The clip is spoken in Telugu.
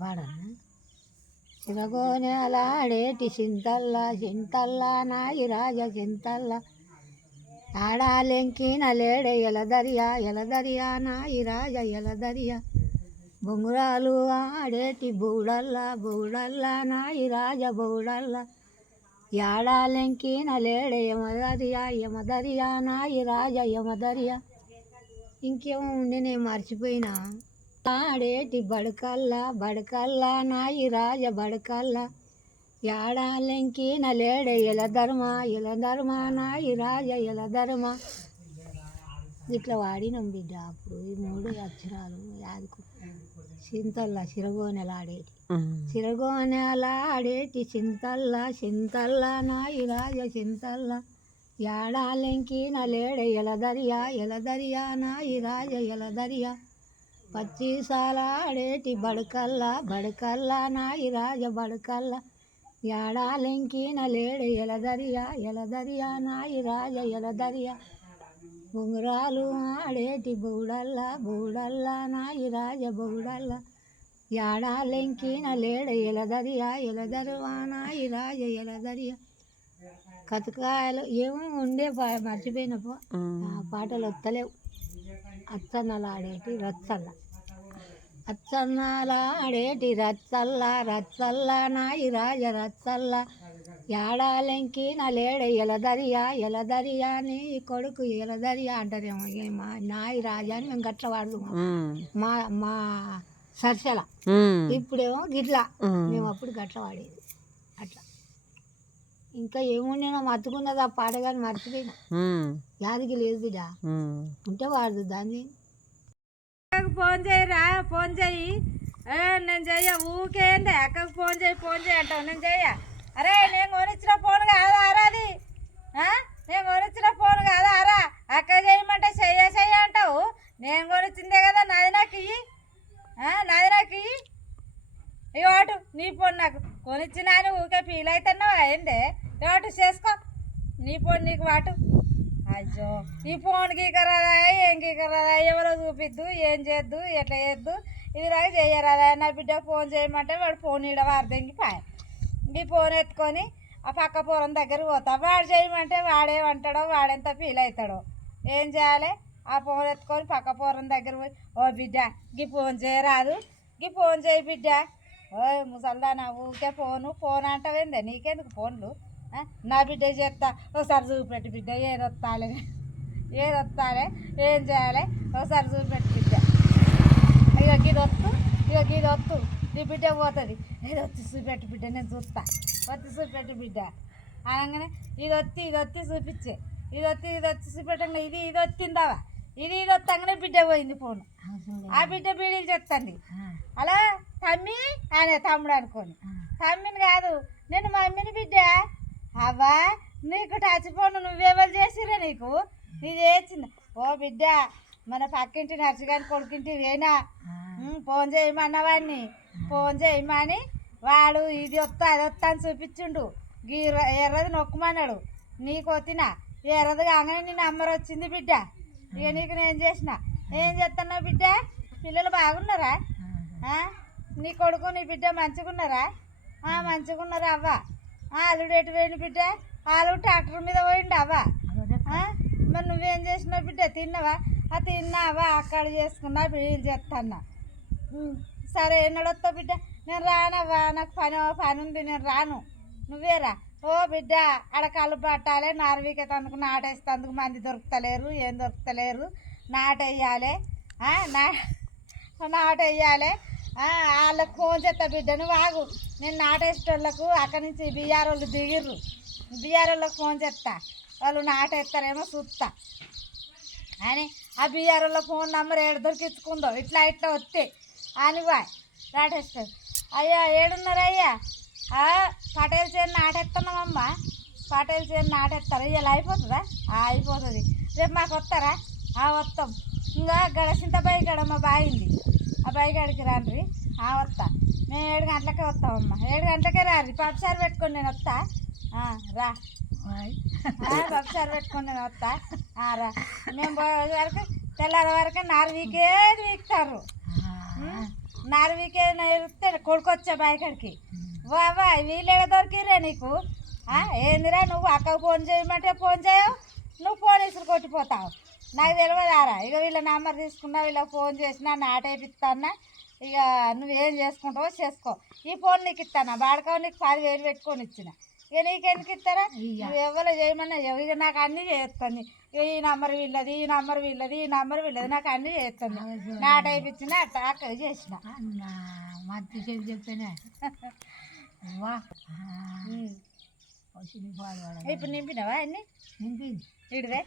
పాడన్నా చిరగోనెలాడేటి చింతల్లా చింతల్లా నాయి రాజ చింతల్లా ఆడాలెంకిన లేడే ఎలదరియా నాయి రాజ ఎలదరియా బొంగురాలు ఆడేటి బౌడల్లా నాయి రాజ బౌడల్లా ఏడాలెంకిన లేడే యమదరియా నాయి రాజ యమదరియా. ఇంకేమో ఉండి నేను మర్చిపోయినా. ఆడేటి బడకల్లా నాయి రాజ బడకల్లా ఏడాలెంకిన లేడే ఎలధర్మ నాయి రాజ ఎలధర్మ. ఇట్లా వాడినాం బిడ్డ అప్పుడు ఈ 3 అక్షరాలు యాదకు. చింతల్లా చిరగోనెలాడేటి చింతల్లా నాయి రాజ చింతల్లా ఏడాలెంకిన లేడే ఎలదరియా నాయి రాజ ఎలదరియా. పచ్చిసాలాడేటి బడకల్లా నాయి రాజ బడకల్లా ఏడాలెంకిన లేడే ఎలదరియా నాయి రాజ ఎలదరియా. బొంగురాలు ఆడేటి బౌడల్లా నాయి రాజ బౌడల్లా ఏడాలెంకిన లేడే ఎలధర్మ నాయి రాజ ఎలదరియా. కతకాయలు ఏమో ఉండే మర్చిపోయినపో పాటలు వస్తలేవు. అచ్చన్నలాడేటి రచ్చల్లా నాయి రాజ రచ్చల్లా ఏడాలెంకిన లేడే ఎలదరియా నీ కొడుకు ఎలదరియా అంటారేమో. నాయి రాజా అని మేము గట్ల వాడుతాం మా సర్సల. ఇప్పుడేమో గిట్లా, మేము అప్పుడు గట్ల వాడేది అట్లా. ఇంకా ఏముండేనో మత్తుకున్నది ఆ పాట కానీ మర్చిపోయినా. యాదికి లేదు బిడ్డ, ఉంటే వాడదు దాన్ని. ఫోన్ చెయ్యి. నేను చెయ్య ఊకేంది అక్కకు ఫోన్ చేయి అంటావు. నేను చెయ్య. అరే నేను కొనిచ్చిన ఫోన్ కాదా అరా అది? నేను కొనిచ్చిన ఫోన్ కాదా అరా? అక్క చేయమంటే చెయ్య అంటావు. నేను కొనిచ్చిందే కదా, నాది నాకు ఇయ్యి. ఇవాటు నీ ఫోన్ నాకు కొనిచ్చినా అని ఊకే ఫీల్ అవుతున్నావా ఏందే? ఇవాటు చేసుకో, నీ ఫోన్ నీకు వాటు. అయ్యో ఈ ఫోన్ గీకరాదా ఏం గీకరాదా, ఎవరో చూపిద్దు, ఏం చేద్దు, ఎట్లా చేద్దు, ఇది నాకు చెయ్యరాదా? నా బిడ్డ ఫోన్ చేయమంటే వాడు ఫోన్ ఇడ వారదెంగిపాయ. ఈ ఫోన్ ఎత్తుకొని ఆ పక్క పొరం దగ్గరికి పోతా. వాడు చేయమంటే వాడేమంటాడో, వాడెంత ఫీల్ అవుతాడో. ఏం చేయాలి? ఆ ఫోన్ ఎత్తుకొని పక్క పొరం దగ్గర పోయి, ఓ బిడ్డ గీ ఫోన్ చేయరాదు, గీ ఫోన్ చేయి బిడ్డ. ఓ ముసల్దానా ఊకే ఫోన్ అంటావేందే? నీకెందుకు ఫోన్లు? నా బిడ్డ చేస్తా, ఒకసారి చూపెట్టు బిడ్డ, ఏదొత్తాలే ఏం చేయాలి, ఒకసారి చూపెట్టు బిడ్డ. ఇక గీదొత్తు నీ బిడ్డ పోతుంది. ఏదొత్తి చూపెట్టు బిడ్డ, నేను చూస్తా. చూపెట్టు బిడ్డ అనగానే ఇదొత్తి చూపించే, ఇదొత్తి చూపెట్టంగా ఇది వచ్చిందావా, ఇది వస్తాగానే బిడ్డ పోయింది ఫోను. ఆ బిడ్డ బీడీలు చెప్తాంది. అలా తమ్మి అనే తమ్ముడు అనుకోని, తమ్మిని కాదు నేను మమ్మీని బిడ్డ. అవ్వా నీకు టచ్ ఫోన్ నువ్వెవరు చేసిరే? నీకు ఇది చేసింది. ఓ బిడ్డ మన పక్కింటి నర్సుగాని కొడుకింటి వేనా ఫోన్ చేయమన్నవాడిని, ఫోన్ చేయమని వాడు ఇది వస్తా అది వస్తా అని చూపించిండు. ఎర్రది నొక్కమన్నాడు, నీకు వచ్చిన ఎర్రది కాగానే నీ నెంబర్ వచ్చింది బిడ్డ. ఇక నీకు నేను చేసిన. ఏం చేస్తున్నావు బిడ్డ? పిల్లలు బాగున్నారా? నీ కొడుకు నీ బిడ్డ మంచిగున్నారా? మంచిగున్నారా అవ్వ? అల్లుడు ఎటు పోయిండు బిడ్డ? అల్లుడు ట్రాక్టర్ మీద పోయిండు అవ్వ. మరి నువ్వేం చేసినావు బిడ్డ? తిన్నావా? తిన్నావా? అక్కడ చేసుకున్నా బిడ్డలు చేస్తాన్నా. సరే ఎన్నడొస్తావు బిడ్డ? నేను రానవ్వా, నాకు పని ఉంది, నేను రాను, నువ్వేరా. ఓ బిడ్డ ఆడ కళ్ళు పట్టాలి, నారువీకేతందుకు నాటేసేందుకు మంది దొరుకుతలేరు, ఏం దొరుకుతలేరు. నాటేయాలి, నాటేయాలి. వాళ్ళకు ఫోన్ చేస్తా బిడ్డ, నువ్వు ఆగు. నేను నాటేసేటోళ్ళకు అక్కడి నుంచి బీఆర్ వాళ్ళు దిగిర్రు, బీఆర్ వాళ్ళకి ఫోన్ చేస్తా, వాళ్ళు నాటేస్తారేమో చూస్తా అని. ఆ బీఆర్ వాళ్ళ ఫోన్ నెంబర్ ఏడు దొరికించుకుందో ఇట్లా వస్తే అని బాయ్ నాటేస్తారు. అయ్యా ఏడున్నారు అయ్యా? పటేల్ చేను నాటేస్తున్నామమ్మా, పటేల్ చేను నాటేస్తారు. ఇలా అయిపోతుందా? అయిపోతుంది. రేపు మాకు వస్తారా? వస్తాం. ఇంకా గడసింత గడ మా బాయింది, ఆ బాయికాడికి రాండ్రి. వస్తా. మేము 7 గంటలకే వస్తామమ్మా. 7 గంటలకే రాండి. పప్పుసారి పెట్టుకొని నేను వస్తా. రా పప్పుసారి పెట్టుకొని నేను వస్తా. రా. మేము పోయే వరకు తెల్లారి వరకు నారు వీకేది వీక్తారు. నాలుగుకే నేర్పితే కొడుకొచ్చా బాయికాడికి బాబా వీళ్ళు దొరికిరే నీకు ఏందిరా నువ్వు అక్కకు ఫోన్ చేయమంటే ఫోన్ చేయవు నువ్వు ఫోన్ ఇసురు కొట్టిపోతావు నాకు తెలియదారా ఇక వీళ్ళ నెంబర్ తీసుకున్నా వీళ్ళకి ఫోన్ చేసినా నాటేపిస్తానా ఇక నువ్వేం చేసుకుంటావో చేసుకో ఈ ఫోన్ నీకు ఇస్తానా బాడకావు నీకు 10,000 పెట్టుకొని ఇచ్చిన ఇక నీకెందుకు ఇస్తారా నువ్వు ఎవరో చేయమన్నా ఇక నాకు అన్నీ చేస్తుంది ఇక ఈ నెంబర్ వీళ్ళది ఈ నెంబర్ వీళ్ళది ఈ నెంబర్ వీళ్ళది నాకు అన్నీ చేస్తుంది నాటేపించిన అట్లా అక్క చేసిన మంచి చెడు చెప్తేనే వా ఇప్పుడు నింపినావా అన్నీ నింపింది ఇడిదే